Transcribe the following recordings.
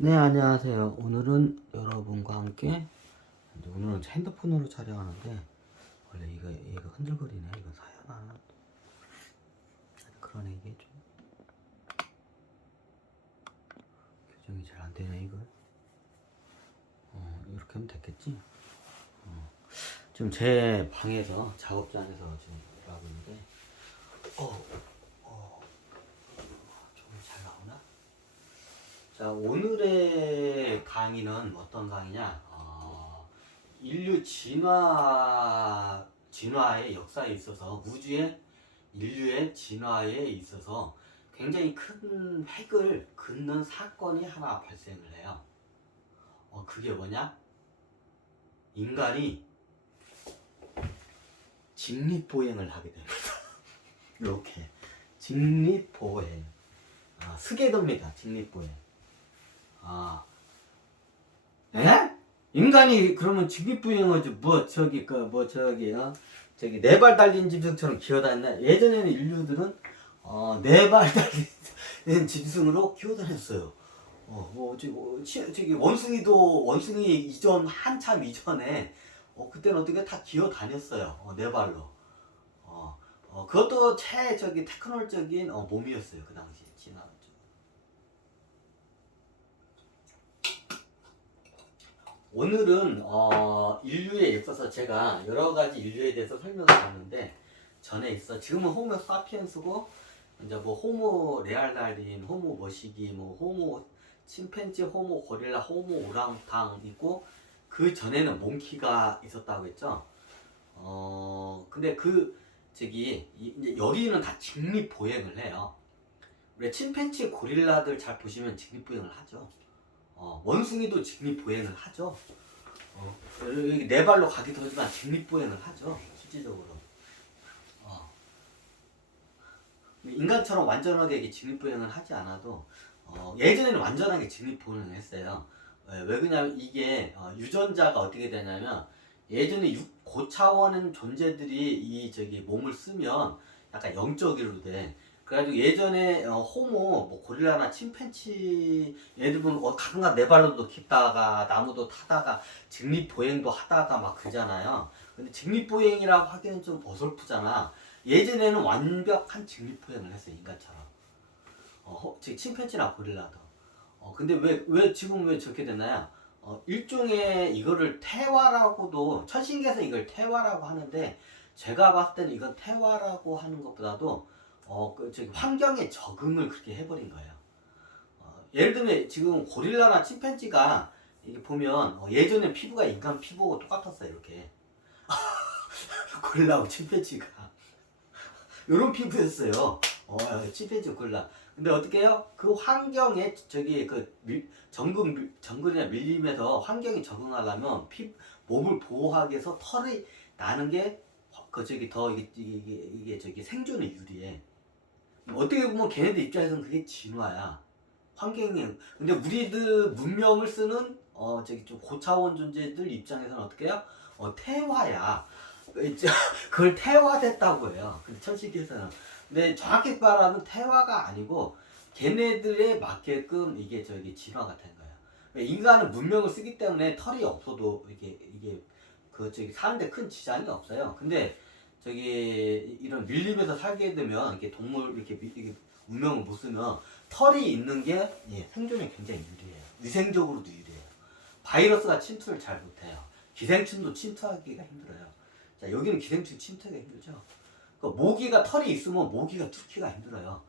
네, 안녕하세요. 오늘은 여러분과 함께 오늘은 핸드폰으로 촬영하는데 원래 얘가 흔들거리네. 이거 사야나. 그러네. 이게 좀 교정이 잘 안 되네 이거. 이렇게 하면 됐겠지. 지금 제 방에서 작업장에서 지금 일하고 있는데 좀 잘 나오나? 자, 오늘의 강의는 어떤 강의냐? 인류 진화의 역사에 있어서 인류의 진화에 있어서 굉장히 큰 획을 긋는 사건이 하나 발생을 해요. 그게 뭐냐? 인간이 직립보행을 하게 됩니다. 이렇게 직립보행, 스게더입니다. 직립보행. 에? 인간이 그러면 직립보행을 저기 네 발 달린 짐승처럼 기어다녔나? 예전에는 인류들은 네 발 달린 짐승으로 기어다녔어요. 저기 원숭이 이전 한참 이전에 그때는 어떻게 다 기어다녔어요. 네 발로. 그것도 저기 테크놀적인 몸이었어요. 그 당시에 진화. 오늘은 인류에 있어서 제가 여러 가지 인류에 대해서 설명을 드렸는데 전에 있어 지금은 호모 사피엔스고 이제 뭐 호모 레알다린, 호모 머시기, 뭐 호모 침팬지, 호모 고릴라, 호모 오랑우탕 있고 그 전에는 몽키가 있었다고 했죠. 근데 이제 여기는 다 직립 보행을 해요. 우리 침팬지, 고릴라들 잘 보시면 직립 보행을 하죠. 원숭이도 직립보행을 하죠. 여기 네 발로 가기도 하지만 직립보행을 하죠. 실질적으로. 인간처럼 완전하게 이게 직립보행을 하지 않아도 예전에는 완전하게 직립보행을 했어요. 왜 그러냐면 이게 유전자가 어떻게 되냐면 예전에 고차원 존재들이 저기 몸을 쓰면 약간 영적으로 돼. 그래가지고 예전에 호모, 뭐 고릴라나 침팬치 얘들은 가끔가 네 발로도 깃다가 나무도 타다가 직립보행도 하다가 막 그러잖아요. 근데 직립보행이라고 하기에는 좀 어설프잖아. 예전에는 완벽한 직립보행을 했어요, 인간처럼. 침팬지나 고릴라도. 근데 왜 지금 왜 저렇게 됐나요? 일종의 이거를 태화라고도, 천신계에서 이걸 태화라고 하는데, 제가 봤을 때는 이건 태화라고 하는 것보다도, 저기 환경에 적응을 그렇게 해버린 거예요. 예를 들면 지금 고릴라나 침팬지가 이게 보면 예전에 피부가 인간 피부하고 똑같았어요, 이렇게. 고릴라하고 침팬지가. 요런 피부였어요. 침팬지 고릴라. 근데 어떻게 해요? 그 환경에 저기 정글이나 밀림에서 환경에 적응하려면 몸을 보호하기 위해서 털이 나는 게 저기 더 이게 저기 생존에 유리해. 어떻게 보면 걔네들 입장에서는 그게 진화야. 환경이. 근데 우리들 문명을 쓰는 저기 좀 고차원 존재들 입장에서는 어떻게 해요? 태화야. 그걸 태화됐다고 해요. 근데 천식에서는. 근데 정확히 말하면 태화가 아니고 걔네들에 맞게끔 이게 저기 진화가 된 거야. 인간은 문명을 쓰기 때문에 털이 없어도 이게 저기 사는데 큰 지장이 없어요. 근데 저기 이런 밀림에서 살게 되면 이렇게 동물 이렇게 문명을 못 쓰면 털이 있는 게 생존에 굉장히 유리해요. 위생적으로도 유리해요. 바이러스가 침투를 잘 못해요. 기생충도 침투하기가 힘들어요. 자, 여기는 기생충 침투하기가 힘들죠. 그러니까 모기가 털이 있으면 모기가 뚫기가 힘들어요.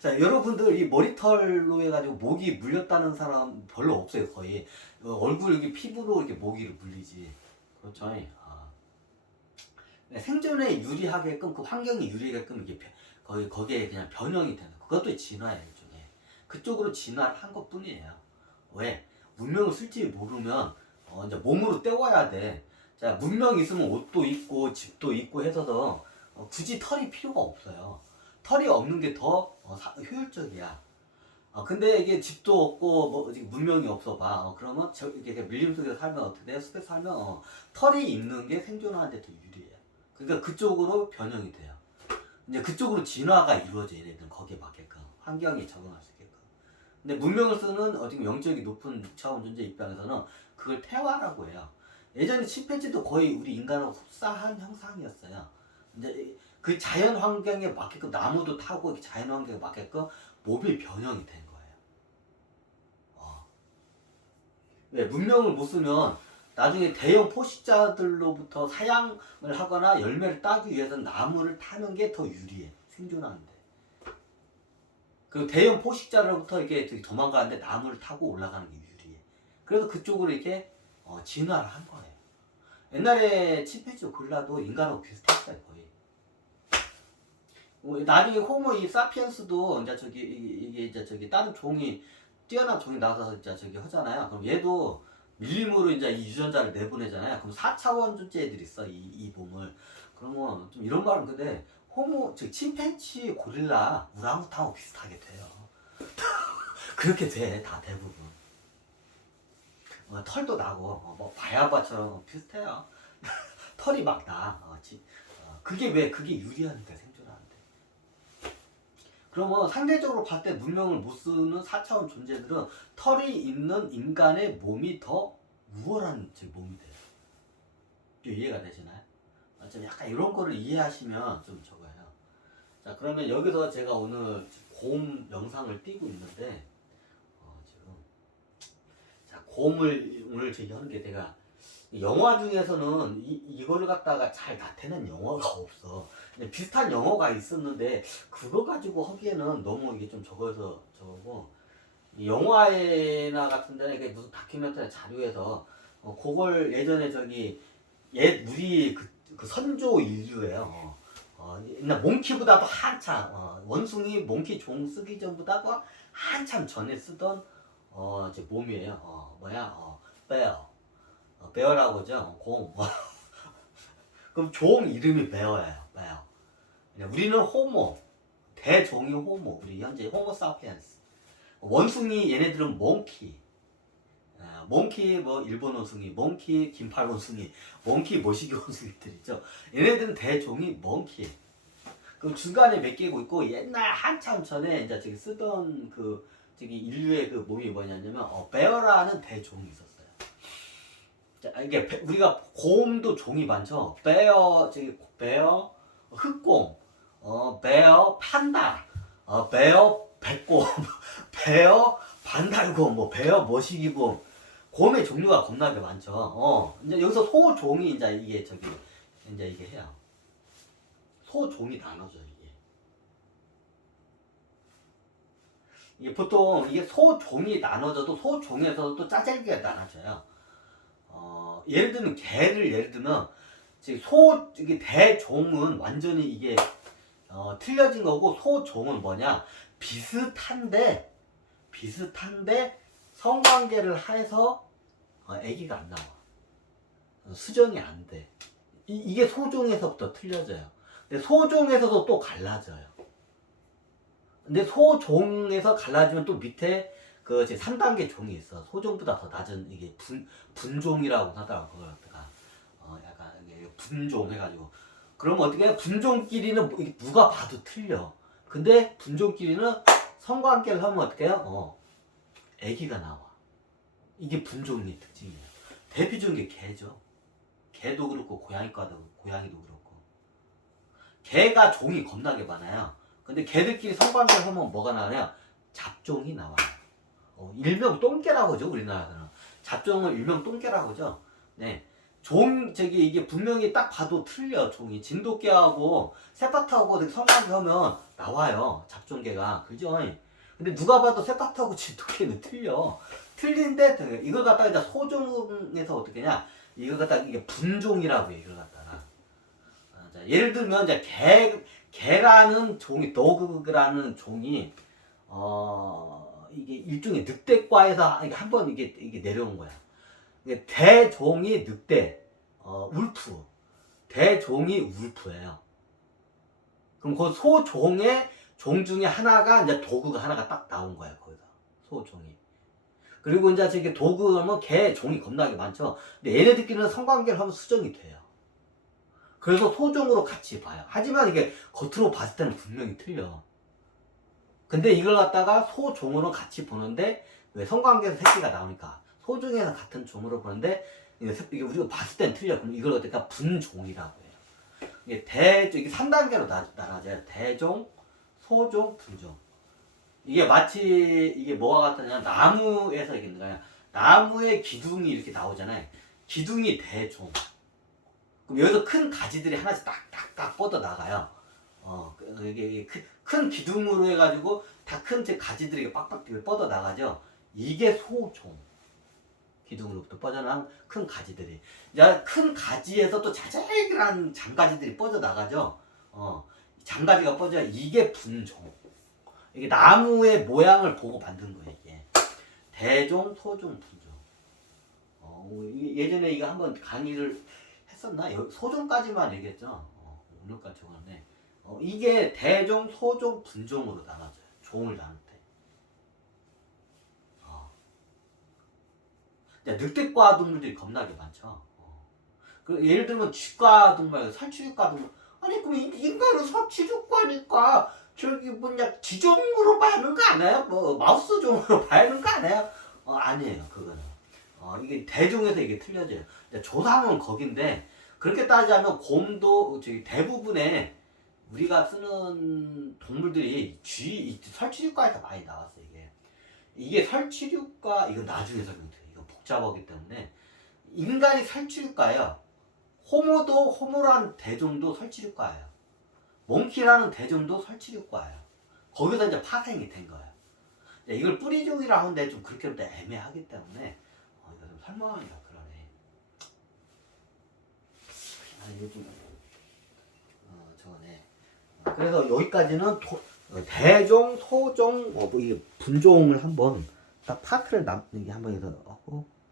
자, 여러분들 이 머리털로 해가지고 모기 물렸다는 사람 별로 없어요, 거의. 얼굴 여기 피부로 이렇게 모기를 물리지. 그렇죠. 생존에 유리하게끔 그 환경이 유리하게끔 이게 거기에 그냥 변형이 되는 그것도 진화예요, 일종의. 그쪽으로 진화를 한 것뿐이에요. 왜? 문명을 쓸지 모르면 이제 몸으로 때워야 돼. 자, 문명이 있으면 옷도 있고 집도 있고 해서도 굳이 털이 필요가 없어요. 털이 없는 게 더 효율적이야. 근데 이게 집도 없고 뭐 문명이 없어 봐. 그러면 이렇게 밀림 속에서 살면 어떻게 돼? 숲에 살면 털이 있는 게 생존하는데 더 유리해요. 그러니까 그쪽으로 변형이 돼요. 이제 그쪽으로 진화가 이루어져 얘네들은 거기에 맞게끔 환경에 적응할 수 있게끔. 근데 문명을 쓰는 어떻게 영적이 높은 차원 존재 입장에서는 그걸 태화라고 해요. 예전에 침팬지도 거의 우리 인간하고 흡사한 형상이었어요. 이제 그 자연 환경에 맞게끔 나무도 타고 자연 환경에 맞게끔 몸이 변형이 된 거예요. 왜 문명을 못 쓰면 나중에 대형 포식자들로부터 사냥을 하거나 열매를 따기 위해서 나무를 타는 게 더 유리해. 생존하는데. 그리고 대형 포식자로부터 이렇게 도망가는데 나무를 타고 올라가는 게 유리해. 그래서 그쪽으로 이렇게 진화를 한 거예요. 옛날에 침팬지 고릴라도 인간하고 비슷했어요, 거의. 나중에 호모 이 사피엔스도 이제 이게 이제 다른 종이 뛰어난 종이 나와서 이제 하잖아요. 그럼 얘도 밀림으로 이제 이 유전자를 내보내잖아요. 그럼 4차원 존재들이 있어, 이 몸을. 그러면 좀 이런 말은 근데 호모 즉 침팬지 고릴라 우랑우탕하고 비슷하게 돼요. 그렇게 돼, 다 대부분. 털도 나고 뭐 바야바처럼 비슷해요. 털이 막 나. 그게 왜 그게 유리하니까 생존하는데. 그러면 상대적으로 봤을 때 문명을 못 쓰는 4차원 존재들은 털이 있는 인간의 몸이 더 우월한 몸이 돼요. 이해가 되시나요? 좀 약간 이런 거를 이해하시면 좀 적어요. 자, 그러면 여기서 제가 오늘 곰 영상을 띄고 있는데 지금 자, 곰을 오늘 저희 하는 게 내가 영화 중에서는 이거를 갖다가 잘 나타낸 영화가 없어. 비슷한 영화가 있었는데 그거 가지고 하기에는 너무 이게 좀 적어서 저거고 영화나 같은 데는 이게 무슨 다큐멘터리 자료에서 그걸 예전에 우리 그 선조 인류예요. 옛날 몽키보다도 한참 원숭이 몽키 종 쓰기 전보다도 한참 전에 쓰던 이제 몸이에요. 베어. 베어라고 하죠. 곰. 그럼 종 이름이 베어예요. 베어. 우리는 호모. 대종이 호모. 우리 현재 호모 사피엔스. 원숭이 얘네들은 몽키. 몽키 뭐 일본 원숭이, 몽키 긴팔 원숭이, 몽키 모시기 원숭이들 있죠. 얘네들은 대종이 몽키. 그 중간에 몇 개고 있고 옛날 한참 전에 이제 쓰던 인류의 그 몸이 뭐냐면 베어라는 대종이 있었어요. 자, 이게 우리가 곰도 종이 많죠. 베어, 흑곰, 베어 판다, 베어 백곰, 베어 반달곰, 뭐 베어 머시기곰. 곰의 종류가 겁나게 많죠. 이제 여기서 소종이 이제 이게 해요. 소종이 나눠져요, 이게 보통 이게 소종이 나눠져도 소종에서도 또 짜잘기가 나눠져요. 예를 들면 이게 대종은 완전히 이게 틀려진 거고 소종은 뭐냐? 비슷한데 성관계를 해서 아기가 안 나와. 수정이 안 돼. 이게 소종에서부터 틀려져요. 근데 소종에서도 또 갈라져요. 근데 소종에서 갈라지면 또 밑에 그 3단계 종이 있어. 소종보다 더 낮은 이게 분종이라고 하더라고. 그걸 갖다가 약간 분종 해가지고. 그러면 어떻게 해? 분종끼리는 누가 봐도 틀려. 근데 분종끼리는 성관계를 하면 어떻게 해요? 애기가 나와. 이게 분종의 특징이에요. 대표적인 게 개죠. 개도 그렇고 고양이도 그렇고. 개가 종이 겁나게 많아요. 근데 개들끼리 성관계를 하면 뭐가 나와요? 잡종이 나와요. 일명 똥개라고 하죠, 우리나라에서는. 잡종을 일명 똥개라고 하죠. 네. 이게 분명히 딱 봐도 틀려, 종이. 진돗개하고 새파트하고 성관계 하면 나와요, 잡종개가. 그죠? 근데 누가 봐도 새파트하고 진돗개는 틀려. 틀린데, 이걸 갖다가 이제 소종에서 어떻게 하냐? 이걸 갖다가 이게 분종이라고 해, 이걸 갖다가. 자, 예를 들면, 이제 개라는 종이, 도그라는 종이, 이게 일종의 늑대과에서 한번 이게 내려온 거야. 대종이 늑대, 울프. 대종이 울프예요. 그럼 그 소종의 종 중에 하나가 이제 도그가 하나가 딱 나온 거야, 거기서. 소종이. 그리고 이제 도그 하면 개 종이 겁나게 많죠. 근데 얘네들끼리는 성관계를 하면 수정이 돼요. 그래서 소종으로 같이 봐요. 하지만 이게 겉으로 봤을 때는 분명히 틀려. 근데 이걸 갖다가 소종으로 같이 보는데 왜 성관계에서 새끼가 나오니까 소종에서 같은 종으로 보는데 이게 우리가 봤을 땐 틀려. 그럼 이걸 어떻게 분종이라고 해요. 이게 3단계로 나눠져요. 대종, 소종, 분종. 이게 마치 이게 뭐가 같으냐 나무에서 이게 있는 거야. 나무의 기둥이 이렇게 나오잖아요. 기둥이 대종. 그럼 여기서 큰 가지들이 하나씩 딱딱딱 뻗어 나가요. 이게 큰 기둥으로 해가지고 다 큰 가지들이 빡빡 뻗어 나가죠. 이게 소종. 기둥으로부터 뻗어나간 큰 가지들이. 큰 가지에서 또 자잘한 장가지들이 뻗어 나가죠. 장가지가 뻗어 이게 분종. 이게 나무의 모양을 보고 만든 거예요. 이게 대종, 소종, 분종. 예전에 이거 한번 강의를 했었나? 소종까지만 얘기했죠. 오늘까지 적었네. 이게 대종, 소종, 분종으로 나눠져요. 종을 나눌 때. 늑대과 동물들이 겁나게 많죠. 예를 들면 쥐과 동물, 살치류과 동물. 아니 그럼 인간은 살치류과니까 저기 뭐냐 지종으로 봐야 하는 거 아니에요? 뭐 마우스 종으로 봐야 하는 거 아니에요? 아니에요 그거는. 이게 대종에서 이게 틀려져요. 조상은 거긴데 그렇게 따지자면 곰도 저기 대부분의 우리가 쓰는 동물들이 설치류과에서 많이 나왔어요. 이게 설치류과 이거 나중에 설명드려요. 이거 복잡하기 때문에 인간이 설치류과예요. 호모라는 대종도 설치류과예요. 몽키라는 대종도 설치류과예요. 거기서 이제 파생이 된 거예요. 이걸 뿌리종이라 하는데 좀 그렇게 애매하기 때문에 이거 좀 설명하기가 그러네. 이거 좀 저거네. 그래서 여기까지는 대종, 소종, 이게 분종을 한번 딱 파트를 한번 해서 하고